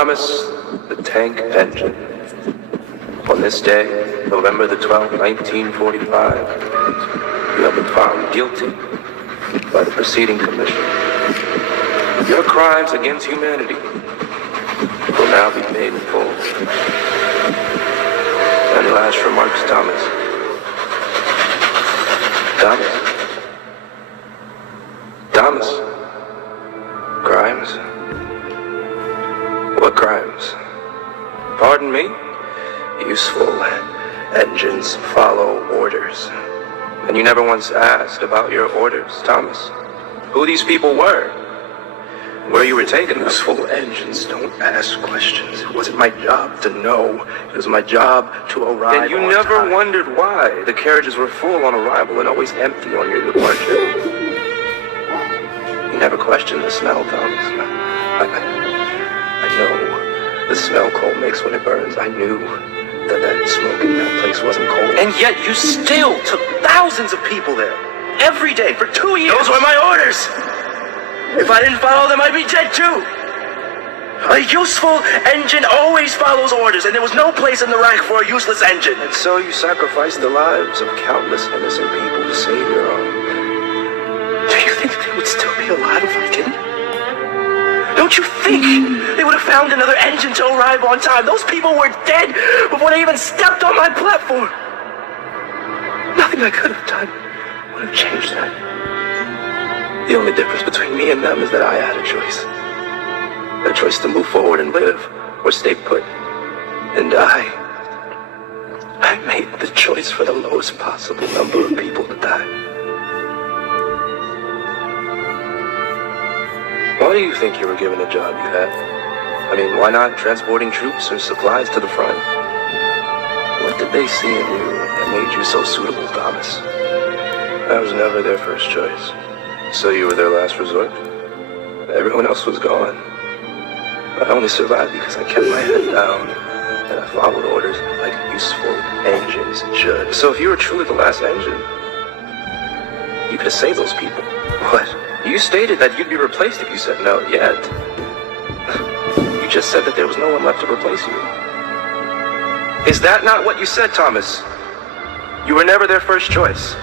Thomas the Tank Engine. On this day, November the 12th, 1945, you have been found guilty by the preceding commission. Your crimes against humanity will now be made in full. And last remarks, Thomas. Thomas. Crimes? What crimes? Pardon me? Useful engines follow orders. And you never once asked about your orders, Thomas. Who these people were. Where you were taken. Useful engines don't ask questions. It wasn't my job to know. It was my job to arrive. And you never wondered why the carriages were full on arrival and always empty on your departure. You never questioned the smell, Thomas. I know the smell coal makes when it burns. I knew that smoke in that place wasn't coal. And yet you still took thousands of people there. Every day for 2 years. Those were my orders. If I didn't follow them, I'd be dead too. A useful engine always follows orders, and there was no place in the rack for a useless engine. And so you sacrificed the lives of countless innocent people to save your own. Do you think they would still be alive if I didn't? Don't you think they would have found another engine to arrive on time? Those people were dead before they even stepped on my platform. Nothing I could have done would have changed that. The only difference between me and them is that I had a choice. A choice to move forward and live, or stay put. And I made the choice for the lowest possible number of people to die. Why do you think you were given the job you had? I mean, why not transporting troops or supplies to the front? What did they see in you that made you so suitable, Thomas? I was never their first choice. So you were their last resort? Everyone else was gone. I only survived because I kept my head down and I followed orders like useful engines should. So if you were truly the last engine, you could have saved those people. What? You stated that you'd be replaced if you said no, yet you just said that there was no one left to replace you. Is that not what you said, Thomas? You were never their first choice.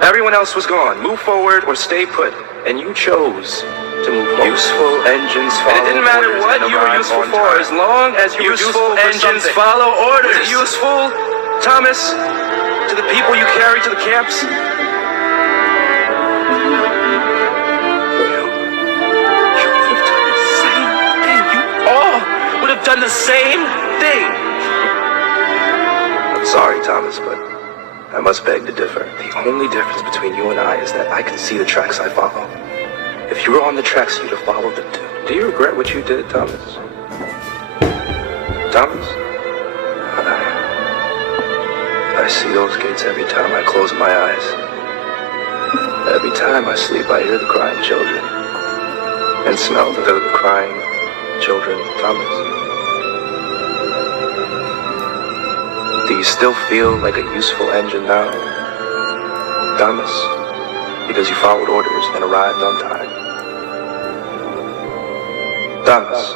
Everyone else was gone. Move forward or stay put. And you chose to move forward. Useful engines follow orders. And it didn't matter what you were useful for, as long as you were useful engines follow orders. Was it useful, Thomas, to the people you carried to the camps? Done the same thing. I'm sorry, Thomas, but I must beg to differ. The only difference between you and I is that I can see the tracks I follow. If you were on the tracks, you'd have followed them too. Do you regret what you did, Thomas? Thomas? I see those gates every time I close my eyes. Every time I sleep, I hear the crying children and smell the crying children, Thomas. Do you still feel like a useful engine now, Thomas? Because you followed orders and arrived on time. Thomas.